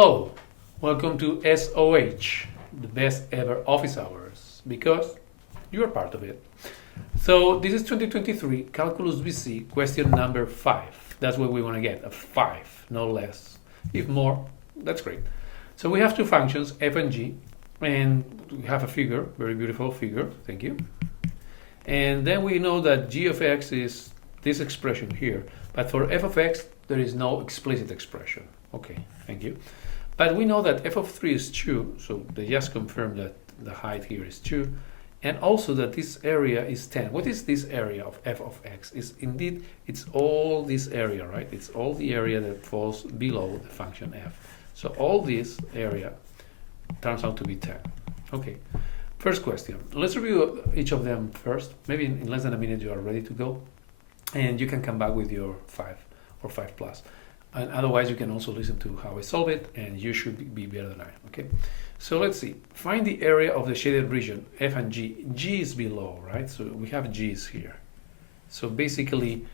Hello, welcome to SOH, the best ever office hours, because you are part of it. So this is 2023 Calculus BC question number 5. That's what we want to get, a 5, no less. If more, that's great. So we have two functions, f and g, and we have a figure, very beautiful figure, thank you. And then we know that g of x is this expression here, but for f of x, there is no explicit expression. Okay, thank you. But we know that f of 3 is 2, so they just confirm that the height here is 2, and also that this area is 10. What is this area of f of x? Is indeed, it's all this area, right? It's all the area that falls below the function f. So all this area turns out to be 10. Okay, first question. Let's review each of them first. Maybe in less than a minute you are ready to go, and you can come back with your 5 or 5 plus. And otherwise you can also listen to how I solve it, and you should be better than I am. Okay, so let's see. Find the area of the shaded region f and g. G is below, right? So we have g's here. So basically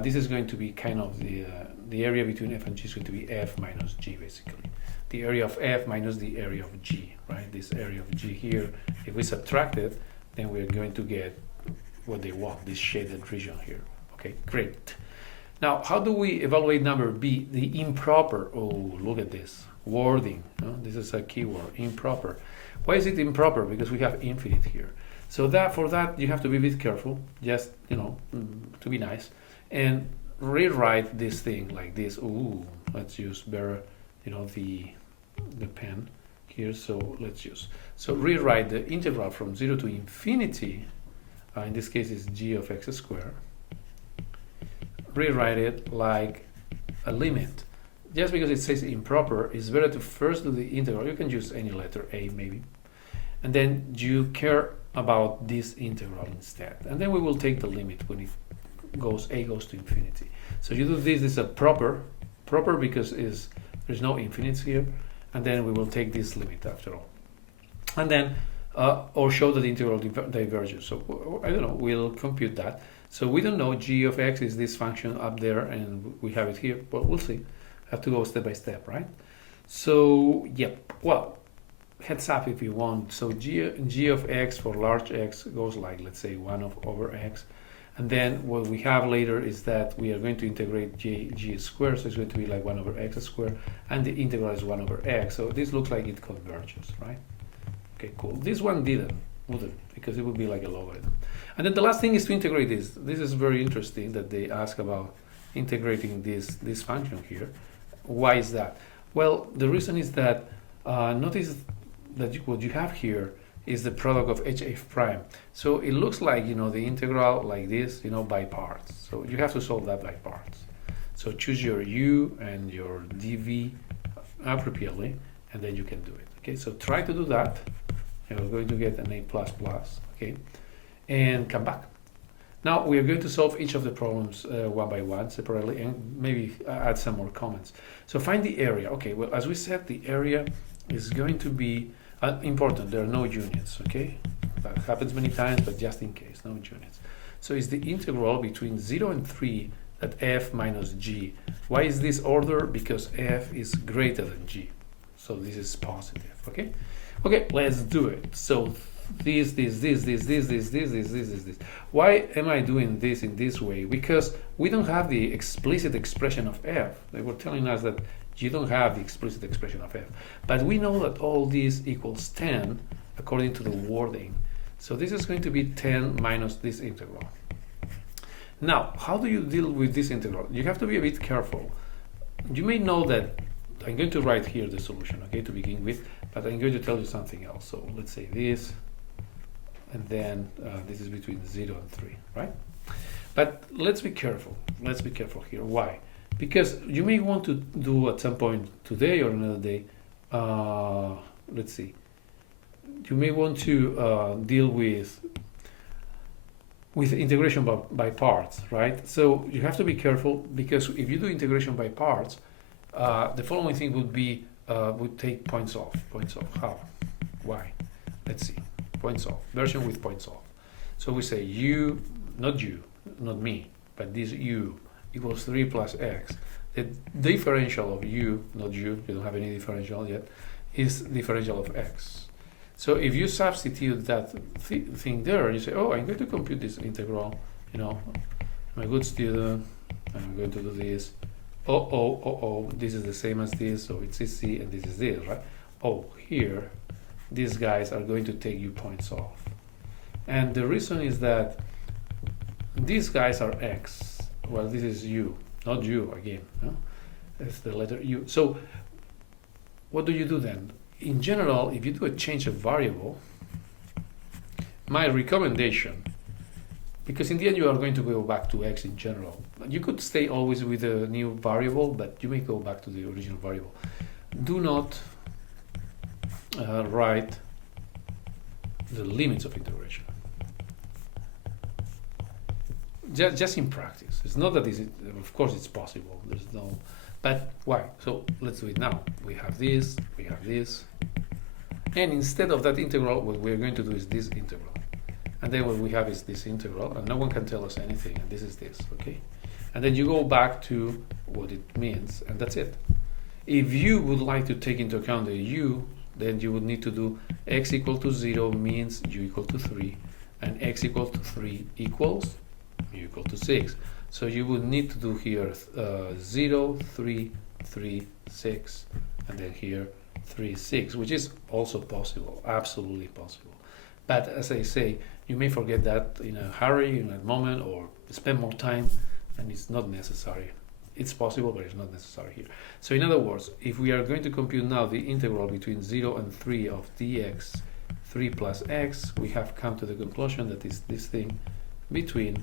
this is going to be kind of the area between f and g is going to be f minus g, basically the area of f minus the area of g, right? This area of g here, if we subtract it, then we're going to get what they want, this shaded region here. Okay, great. Now, how do we evaluate number b, the improper? Oh, look at this wording. This is a keyword, improper. Why is it improper? Because we have infinite here. So for that you have to be a bit careful, just to be nice, and rewrite this thing like this. Ooh, let's use better, the pen here. So let's use. So rewrite the integral from 0 to infinity. In this case, is g of x squared. Rewrite it like a limit. Just because it says improper, it's better to first do the integral. You can use any letter, a maybe, and then you care about this integral instead. And then we will take the limit when a goes to infinity. So you do this is a proper because there's no infinites here, and then we will take this limit after all, and then or show that the integral diverges. So I don't know, we'll compute that. So we don't know g of x is this function up there, and we have it here. Well, we'll see. Have to go step by step, right? So, yep. Well, heads up if you want. So g of x for large x goes like, let's say, 1 over x. And then what we have later is that we are going to integrate g squared, so it's going to be like 1 over x squared, and the integral is 1 over x. So this looks like it converges, right? Okay, cool. This one wouldn't, because it would be like a logarithm. And then the last thing is to integrate this. This is very interesting that they ask about integrating this function here. Why is that? Well, the reason is that notice that what you have here is the product of hf prime. So it looks like, the integral like this, by parts. So you have to solve that by parts. So choose your u and your dv appropriately, and then you can do it. Okay, so try to do that. You're going to get an A++, okay, and come back. Now we are going to solve each of the problems one by one separately, and maybe add some more comments. So find the area. Okay, well, as we said, the area is going to be important. There are no units, okay? That happens many times, but just in case, no units. So it's the integral between 0 and 3 at f minus g. Why is this order? Because f is greater than g. So this is positive, okay? Okay, let's do it. So this. Why am I doing this in this way? Because we don't have the explicit expression of f. They were telling us that you don't have the explicit expression of f. But we know that all this equals 10 according to the wording. So this is going to be 10 minus this integral. Now, how do you deal with this integral? You have to be a bit careful. You may know that I'm going to write here the solution, okay, to begin with, but I'm going to tell you something else. So let's say this, and then this is between 0 and 3, right? But let's be careful. Let's be careful here. Why? Because you may want to do at some point today or another day, let's see, you may want to deal with integration by parts, right? So you have to be careful, because if you do integration by parts, the following thing would be would take points off. How? Why? Let's see. Points off. Version with points off. So we say u, not me, but this u equals 3 plus x. the differential of u, not u, you don't have any differential yet, is differential of x. So if you substitute that thing there, you say, oh, I'm going to compute this integral, you know, I'm a good student, I'm going to do this. This is the same as this, so it's c and this is this, right? Oh, here, these guys are going to take you points off. And the reason is that these guys are x. Well, this is u, not u again. No? It's the letter u. So what do you do then? In general, if you do a change of variable, my recommendation, because in the end you are going to go back to x in general. You could stay always with a new variable, but you may go back to the original variable. Do not write the limits of integration. Just in practice. It's not that of course it's possible. There's no, but why? So let's do it now. We have this, and instead of that integral, what we're going to do is this integral. And then what we have is this integral, and no one can tell us anything, and this is this, okay? And then you go back to what it means, and that's it. If you would like to take into account the u, then you would need to do x equal to 0 means u equal to 3, and x equal to 3 equals mu equal to 6. So you would need to do here 0, 3, 3, 6, and then here 3, 6, which is also possible, absolutely possible. But as I say, you may forget that in a hurry, in a moment, or spend more time, and it's not necessary. It's possible, but it's not necessary here. So in other words, if we are going to compute now the integral between 0 and 3 of dx 3 plus x, we have come to the conclusion that is this thing between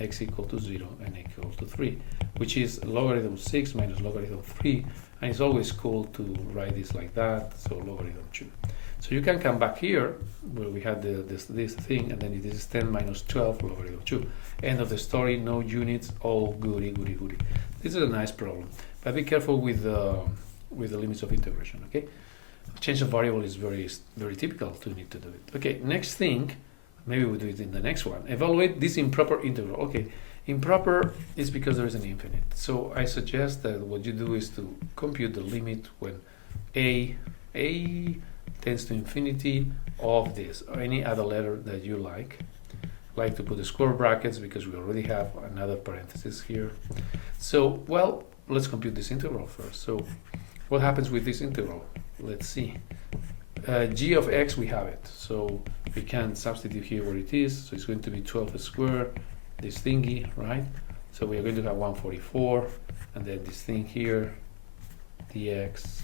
x equal to 0 and x equal to 3, which is logarithm 6 minus logarithm 3, and it's always cool to write this like that, so logarithm 2. So you can come back here where we had this thing, and then this is 10 minus 12 logarithm 2. End of the story, no units, all goody. This is a nice problem, but be careful with the limits of integration, okay? Change of variable is very typical to need to do it. Okay, next thing, maybe we'll do it in the next one. Evaluate this improper integral. Okay, improper is because there is an infinite. So I suggest that what you do is to compute the limit when a tends to infinity of this, or any other letter that you like to put the square brackets because we already have another parenthesis here. So, well, let's compute this integral first. So what happens with this integral? Let's see. G of x, we have it. So we can substitute here where it is. So it's going to be 12 squared, this thingy, right? So we are going to have 144, and then this thing here, dx.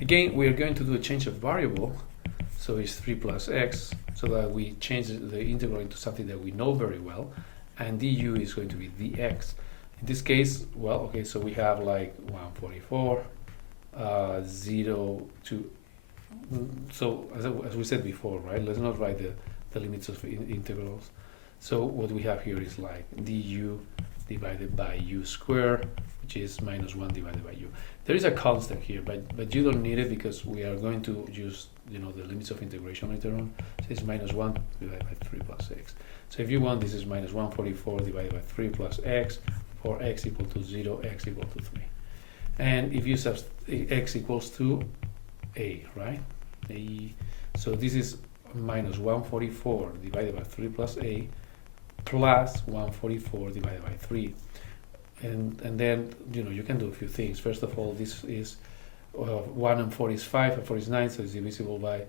Again, we are going to do a change of variable. So it's 3 plus x, so that we change the integral into something that we know very well, and du is going to be dx. In this case, well, okay, so we have like 144, 0 to, so as we said before, right, let's not write the limits of integrals. So what we have here is like du divided by u squared, which is minus 1 divided by u. There is a constant here, but you don't need it because we are going to use, you know, the limits of integration later on. So it's minus 1 divided by 3 plus x. So if you want, this is minus 144 divided by 3 plus x, for x equal to 0, x equal to 3. And if you substitute x equals to a, right? So this is minus 144 divided by 3 plus a plus 144 divided by 3. And then, you know, you can do a few things. First of all, this is 1 and 4 is 5, and 4 is 9, so it's divisible by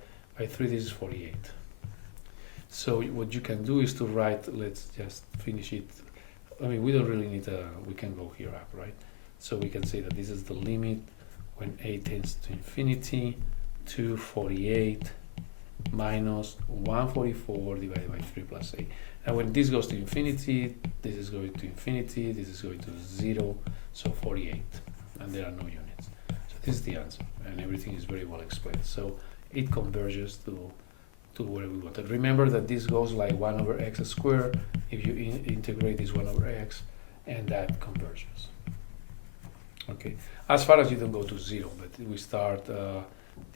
3, this is 48. So what you can do is to write, let's just finish it. I mean, we don't really need we can go here up, right? So we can say that this is the limit when a tends to infinity to 48 minus 144 divided by 3 plus a. And when this goes to infinity, this is going to infinity, this is going to 0, so 48, and there are no units. So this is the answer, and everything is very well explained. So it converges to where we wanted. Remember that this goes like 1 over x squared if you integrate this 1 over x, and that converges. Okay, as far as you don't go to 0, but we start the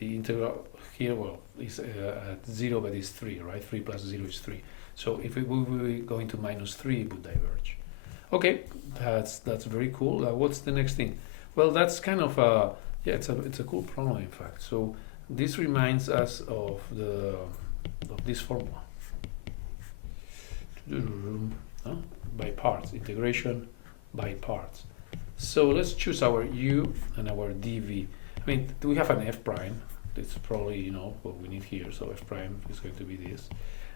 integral here, well, is at 0, but it's 3, right? 3 plus 0 is 3. So if we were going to minus 3, it would diverge. Okay, that's very cool. What's the next thing? Well, that's kind of a, yeah, it's a cool problem in fact. So this reminds us of this formula. Huh? By parts, integration by parts. So let's choose our u and our dv. I mean, we have an f prime. That's probably, you know, what we need here. So f prime is going to be this.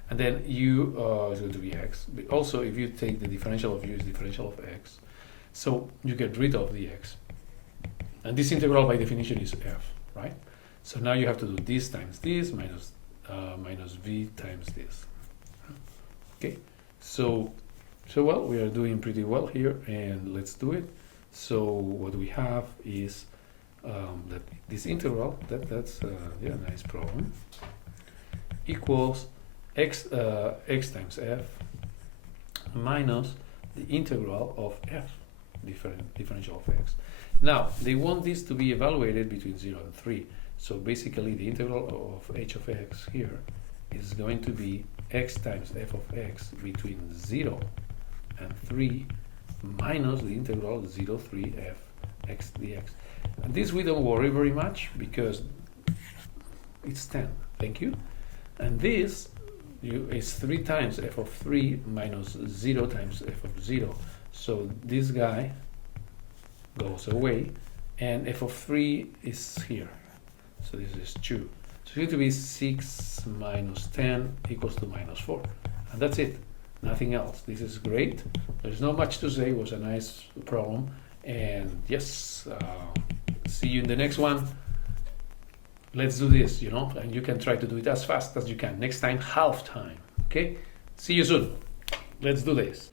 And then u is going to be x. But also, if you take the differential of u is differential of x, so you get rid of the x. And this integral by definition is f, right? So now you have to do this times this minus v times this. Okay, so well, we are doing pretty well here, and let's do it. So what we have is that this integral, that's yeah, nice problem, equals x times f minus the integral of f, differential of x. Now they want this to be evaluated between 0 and 3. So basically the integral of h of x here is going to be x times f of x between 0 and 3 minus the integral 0, 3 f x dx. And this we don't worry very much because it's 10. Thank you. And this is 3 times f of 3 minus 0 times f of 0. So this guy goes away, and f of 3 is here. So this is 2. So it's going to be 6 minus 10 equals to minus 4. And that's it. Nothing else. This is great. There's not much to say. It was a nice problem. And yes, see you in the next one. Let's do this, you know, and you can try to do it as fast as you can. Next time, half time. Okay? See you soon. Let's do this.